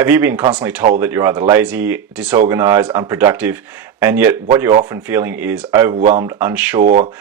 Have you been constantly told that you're either lazy, disorganized, unproductive, and yet what you're often feeling is overwhelmed, unsure,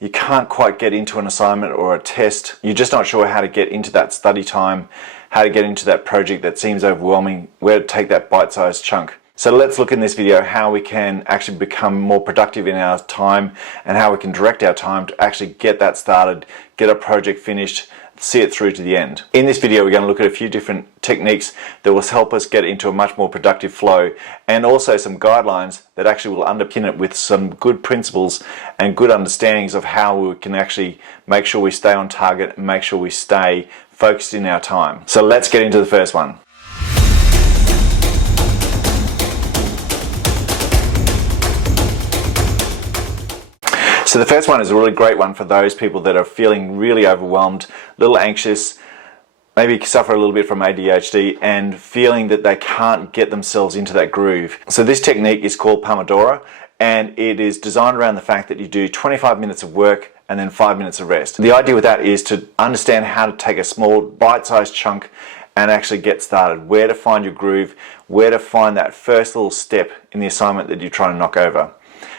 you can't quite get into an assignment or a test, you're just not sure how to get into that study time, how to get into that project that seems overwhelming, where to take that bite-sized chunk. So let's look in this video how we can actually become more productive in our time and how we can direct our time to actually get that started, get a project finished, see it through to the end. In this video we're going to look at a few different techniques that will help us get into a much more productive flow, and also some guidelines that actually will underpin it with some good principles and good understandings of how we can actually make sure we stay on target and make sure we stay focused in our time. So let's get into the first one. So the first one is a really great one for those people that are feeling really overwhelmed, a little anxious, maybe suffer a little bit from ADHD and feeling that they can't get themselves into that groove. So this technique is called Pomodoro, and it is designed around the fact that you do 25 minutes of work and then 5 minutes of rest. The idea with that is to understand how to take a small bite-sized chunk and actually get started, where to find your groove, where to find that first little step in the assignment that you're trying to knock over.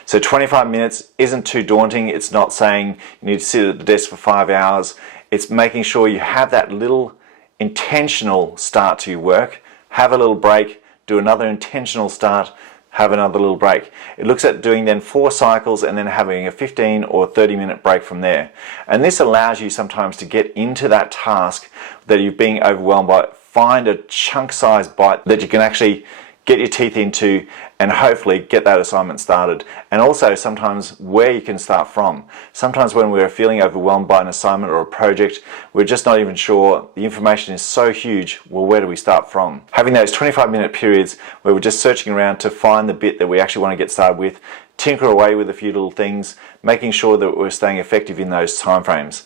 So 25 minutes isn't too daunting. It's not saying you need to sit at the desk for 5 hours. It's making sure you have that little intentional start to your work, have a little break, do another intentional start, have another little break. It looks at doing then 4 cycles and then having a 15 or 30-minute break from there. And this allows you sometimes to get into that task that you're being overwhelmed by. Find a chunk-sized bite that you can actually get your teeth into and hopefully get that assignment started. And also sometimes where you can start from. Sometimes when we're feeling overwhelmed by an assignment or a project, we're just not even sure, the information is so huge, well, where do we start from? Having those 25-minute periods where we're just searching around to find the bit that we actually want to get started with, tinker away with a few little things, making sure that we're staying effective in those time frames.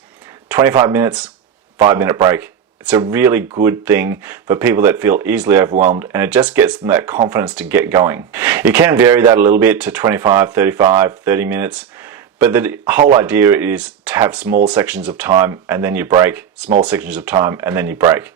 25 minutes, 5-minute break. It's a really good thing for people that feel easily overwhelmed, and it just gets them that confidence to get going. You can vary that a little bit to 25, 35, 30 minutes, but the whole idea is to have small sections of time and then you break, small sections of time and then you break.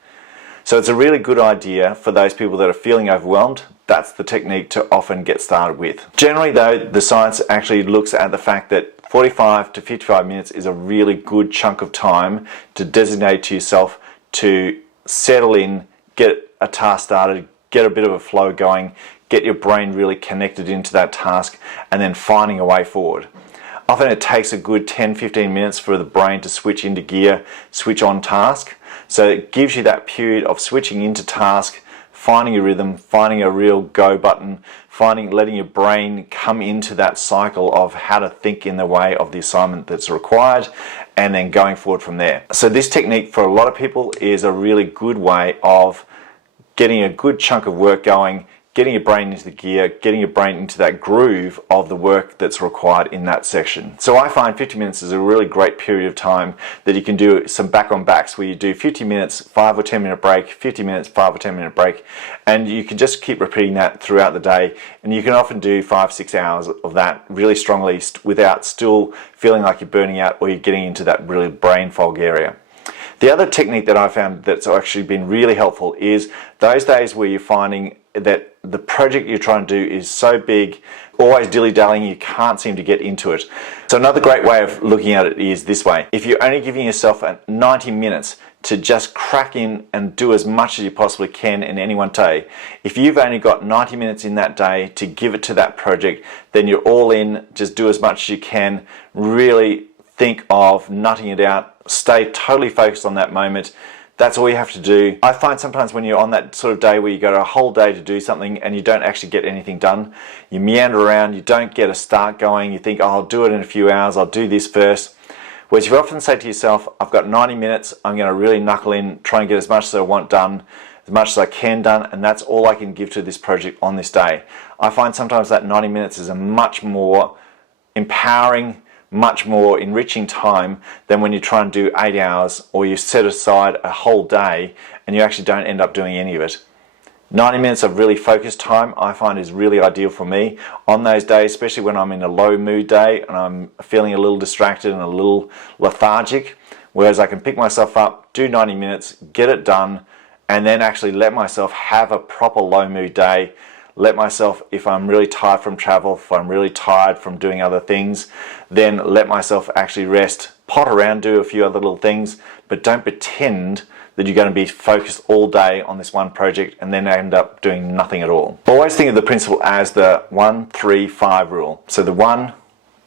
So it's a really good idea for those people that are feeling overwhelmed. That's the technique to often get started with. Generally though, the science actually looks at the fact that 45 to 55 minutes is a really good chunk of time to designate to yourself to settle in, get a task started, get a bit of a flow going, get your brain really connected into that task, and then finding a way forward. Often it takes a good 10-15 minutes for the brain to switch into gear, switch on task. So it gives you that period of switching into task, finding a rhythm, finding a real go button, letting your brain come into that cycle of how to think in the way of the assignment that's required, and then going forward from there. So this technique for a lot of people is a really good way of getting a good chunk of work going, getting your brain into the gear, getting your brain into that groove of the work that's required in that section. So I find 50 minutes is a really great period of time that you can do some back on backs where you do 50 minutes, 5 or 10 minute break, 50 minutes, 5 or 10 minute break, and you can just keep repeating that throughout the day, and you can often do 5-6 hours of that really strongly without still feeling like you're burning out or you're getting into that really brain fog area. The other technique that I found that's actually been really helpful is those days where you're finding that the project you're trying to do is so big, always dilly-dallying, you can't seem to get into it. So another great way of looking at it is this way. If you're only giving yourself 90 minutes to just crack in and do as much as you possibly can in any one day, if you've only got 90 minutes in that day to give it to that project, then you're all in, just do as much as you can, really think of nutting it out, stay totally focused on that moment. That's all you have to do. I find sometimes when you're on that sort of day where you got a whole day to do something and you don't actually get anything done, you meander around, you don't get a start going, you think, oh, I'll do it in a few hours, I'll do this first. Whereas you often say to yourself, I've got 90 minutes, I'm going to really knuckle in, try and get as much as I want done, as much as I can done, and that's all I can give to this project on this day. I find sometimes that 90 minutes is a much more empowering, much more enriching time than when you try and do 8 hours or you set aside a whole day and you actually don't end up doing any of it. 90 minutes of really focused time I find is really ideal for me on those days, especially when I'm in a low mood day and I'm feeling a little distracted and a little lethargic, whereas I can pick myself up, do 90 minutes, get it done, and then actually let myself have a proper low mood day. Let myself, if I'm really tired from travel, if I'm really tired from doing other things, then let myself actually rest, pot around, do a few other little things, but don't pretend that you're going to be focused all day on this one project and then end up doing nothing at all. Always think of the principle as the 1-3-5 rule. So the 1,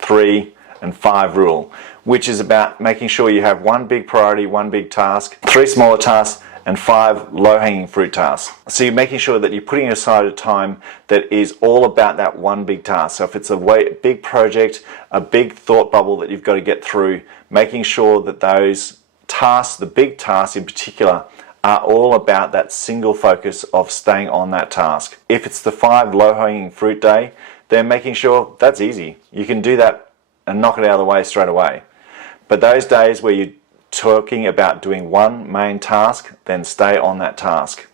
3, and 5 rule, which is about making sure you have one big priority, one big task, 3 smaller tasks, and 5 low-hanging fruit tasks. So you're making sure that you're putting aside a time that is all about that one big task. So if it's a big project, a big thought bubble that you've got to get through, making sure that those tasks, the big tasks in particular, are all about that single focus of staying on that task. If it's the 5 low-hanging fruit day, then making sure that's easy. You can do that and knock it out of the way straight away. But those days where you're talking about doing one main task, then stay on that task.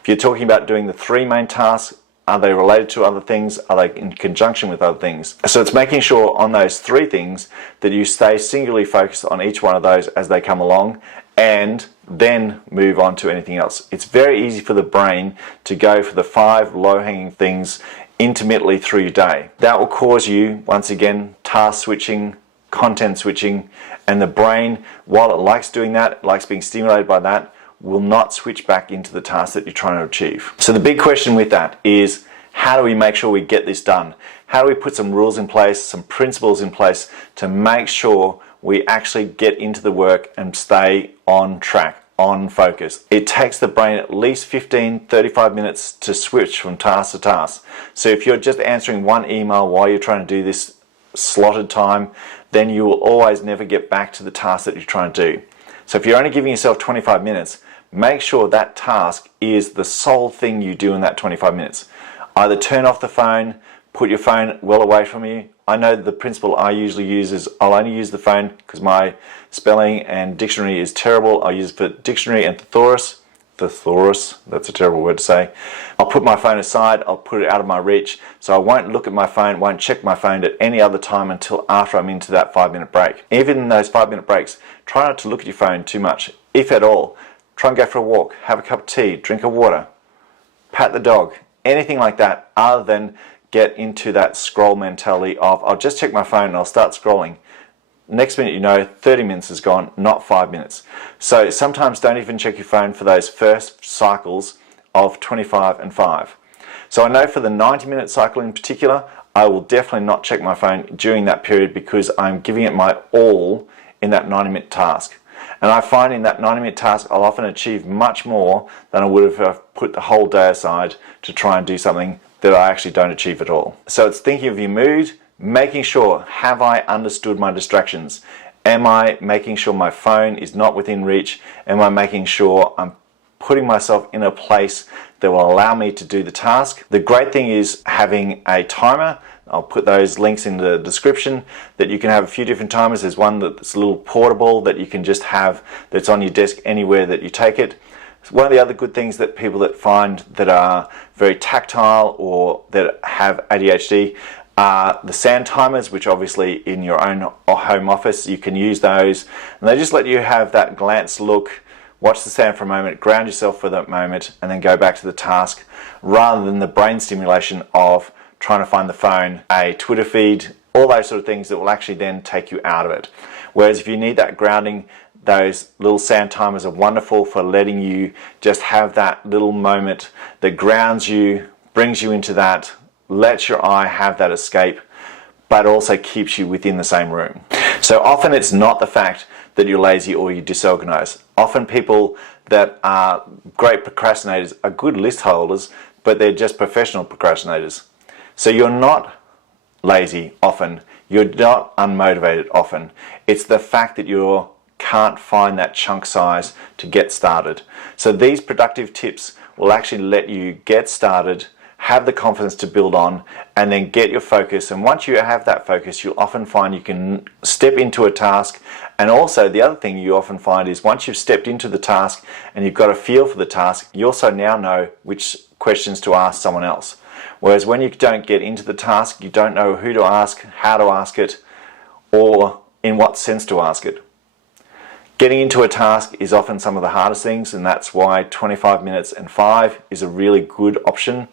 If you're talking about doing the 3 main tasks, are they related to other things? Are they in conjunction with other things? So it's making sure on those 3 things that you stay singularly focused on each one of those as they come along, and then move on to anything else. It's very easy for the brain to go for the 5 low-hanging things intermittently through your day. That will cause you, once again, task switching, content switching, and the brain, while it likes doing that, it likes being stimulated by that, will not switch back into the task that you're trying to achieve. So the big question with that is, how do we make sure we get this done? How do we put some rules in place, some principles in place to make sure we actually get into the work and stay on track, on focus? It takes the brain at least 15-35 minutes to switch from task to task. So if you're just answering one email while you're trying to do this slotted time, then you will always never get back to the task that you're trying to do. So if you're only giving yourself 25 minutes, make sure that task is the sole thing you do in that 25 minutes. Either turn off the phone, put your phone well away from you. I know the principle I usually use is I'll only use the phone because my spelling and dictionary is terrible. I'll use it for dictionary and thesaurus. Thesaurus, that's a terrible word to say. I'll put my phone aside, I'll put it out of my reach, so I won't look at my phone, won't check my phone at any other time until after I'm into that 5-minute break. Even in those 5-minute breaks, try not to look at your phone too much, if at all. Try and go for a walk, have a cup of tea, drink a water, pat the dog, anything like that, other than get into that scroll mentality of I'll just check my phone and I'll start scrolling. Next minute you know 30 minutes is gone, not 5 minutes. So sometimes don't even check your phone for those first cycles of 25 and 5. So I know for the 90-minute cycle in particular, I will definitely not check my phone during that period because I'm giving it my all in that 90-minute task. And I find in that 90-minute task I'll often achieve much more than I would have if I put the whole day aside to try and do something that I actually don't achieve at all. So it's thinking of your mood, making sure, have I understood my distractions? Am I making sure my phone is not within reach? Am I making sure I'm putting myself in a place that will allow me to do the task? The great thing is having a timer. I'll put those links in the description that you can have a few different timers. There's one that's a little portable that you can just have that's on your desk anywhere that you take it. One of the other good things that people that find that are very tactile or that have ADHD are the sand timers, which obviously in your own home office you can use those, and they just let you have that glance look, watch the sand for a moment, ground yourself for that moment, and then go back to the task, rather than the brain stimulation of trying to find the phone, a Twitter feed, all those sort of things that will actually then take you out of it. Whereas if you need that grounding, those little sand timers are wonderful for letting you just have that little moment that grounds you, brings you into that, lets your eye have that escape, but also keeps you within the same room. So often it's not the fact that you're lazy or you're disorganized. Often people that are great procrastinators are good list holders, but they're just professional procrastinators. So you're not lazy often, you're not unmotivated often. It's the fact that you can't find that chunk size to get started. So these productive tips will actually let you get started, have the confidence to build on, and then get your focus. And once you have that focus, you'll often find you can step into a task. And also the other thing you often find is once you've stepped into the task and you've got a feel for the task, you also now know which questions to ask someone else. Whereas when you don't get into the task, you don't know who to ask, how to ask it, or in what sense to ask it. Getting into a task is often some of the hardest things, and that's why 25 minutes and 5 is a really good option,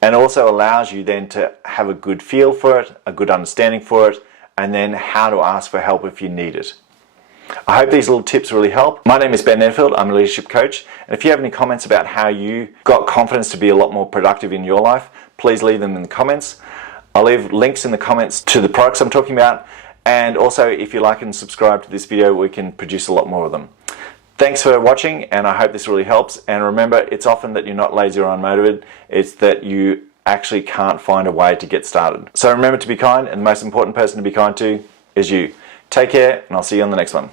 and also allows you then to have a good feel for it, a good understanding for it, and then how to ask for help if you need it. I hope these little tips really help. My name is Ben Enfield, I'm a leadership coach, and if you have any comments about how you got confidence to be a lot more productive in your life, please leave them in the comments. I'll leave links in the comments to the products I'm talking about, and also if you like and subscribe to this video, we can produce a lot more of them. Thanks for watching, and I hope this really helps. And remember, it's often that you're not lazy or unmotivated, it's that you actually can't find a way to get started. So remember to be kind, and the most important person to be kind to is you. Take care, and I'll see you on the next one.